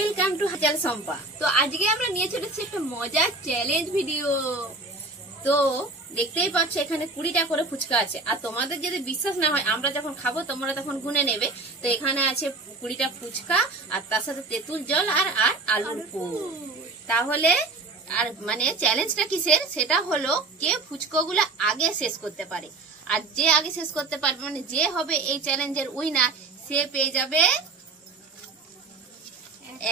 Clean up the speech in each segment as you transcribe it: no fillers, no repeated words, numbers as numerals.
Welcome to হাজাল সম্পা। তো আজকে আমরা নিয়ে চলেছি একটা মজার চ্যালেঞ্জ ভিডিও। তো দেখতেই পাচ্ছ এখানে 20টা করে ফুচকা আছে। আর তোমাদের যদি বিশ্বাস না হয়, আমরা যখন খাবো তোমরা তখন গুনে নেবে। তো এখানে আছে 20টা ফুচকা, আর তার সাথে তেঁতুল জল আর আলুর পুর। তাহলে আর মানে চ্যালেঞ্জটা কিসের, সেটা হলো কে ফুচকাগুলো আগে শেষ করতে পারে। আর যে আগে শেষ করতে পারবে, মানে যে হবে এই চ্যালেঞ্জের উইনার, সে পেয়ে যাবে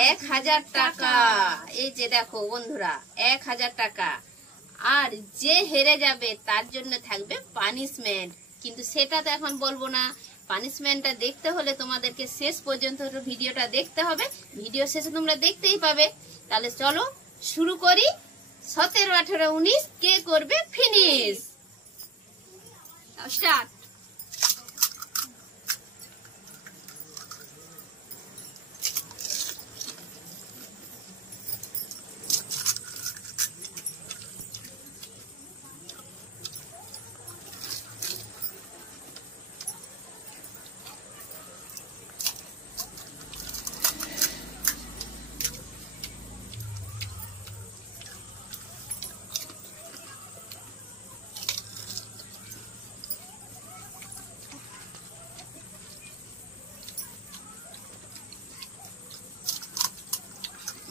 1000 টাকা। এই যে দেখো বন্ধুরা, 1000 টাকা। আর যে হেরে যাবে তার জন্য থাকবে পানিশমেন্ট, কিন্তু সেটা তো এখন বলবো না। পানিশমেন্টটা দেখতে হলে তোমাদেরকে শেষ পর্যন্ত ভিডিওটা দেখতে হবে। ভিডিও শেষে তোমরা দেখতেই পাবে। তাহলে চলো শুরু করি। 17, 18, 19 কে করবে ফিনিশ? স্টার্ট।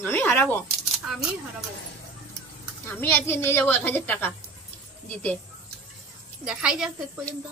আমি হারাবো, আমি আজকে নিয়ে যাবো 1000 টাকা জিতে। দেখাই যাক শেষ পর্যন্ত।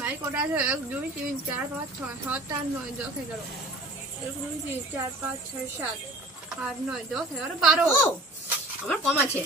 ভাই কটা আছে? 1 2 3 4 5 6 7 8 9 10 11 1 2 3 4 5 6 7 8 9 10 11 12। ও আমার কম আছে।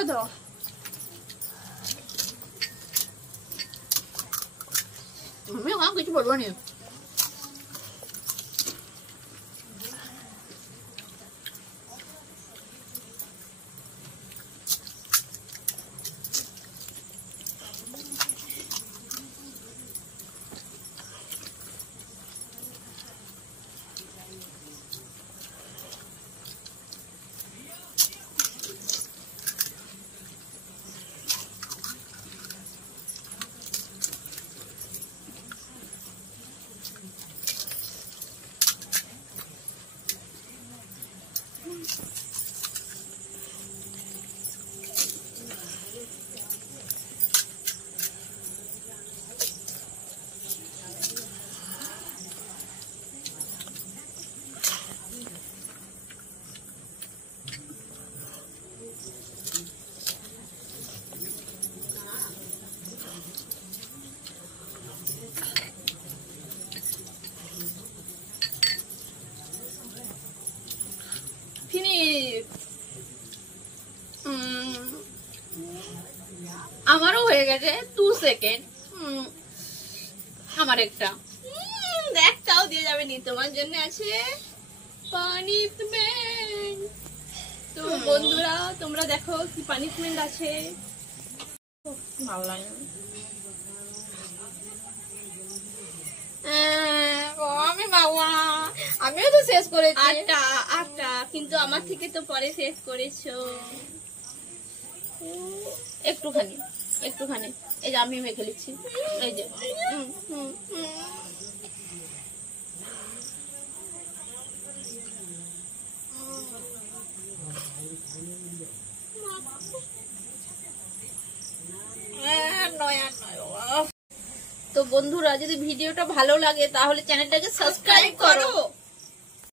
দাও আমি কিছু বলবো না। গেছে 2 সেকেন্ড। আমার একটাও দিয়ে যাবে নি, তোমার জন্য আছে পানিশমেন্ট। তো বন্ধুরা তোমরা দেখো কি পানিশমেন্ট আছে। ভালো লাগে আমি বাবা, আমিও তো শেষ করেছি আটটা, কিন্তু আমার থেকে তো পরে শেষ করেছো। একটুখানি এই যে আমি মেখে লিখছি, এই যে তো বন্ধুরা যদি ভিডিওটা ভালো লাগে তাহলে চ্যানেলটাকে সাবস্ক্রাইব করো।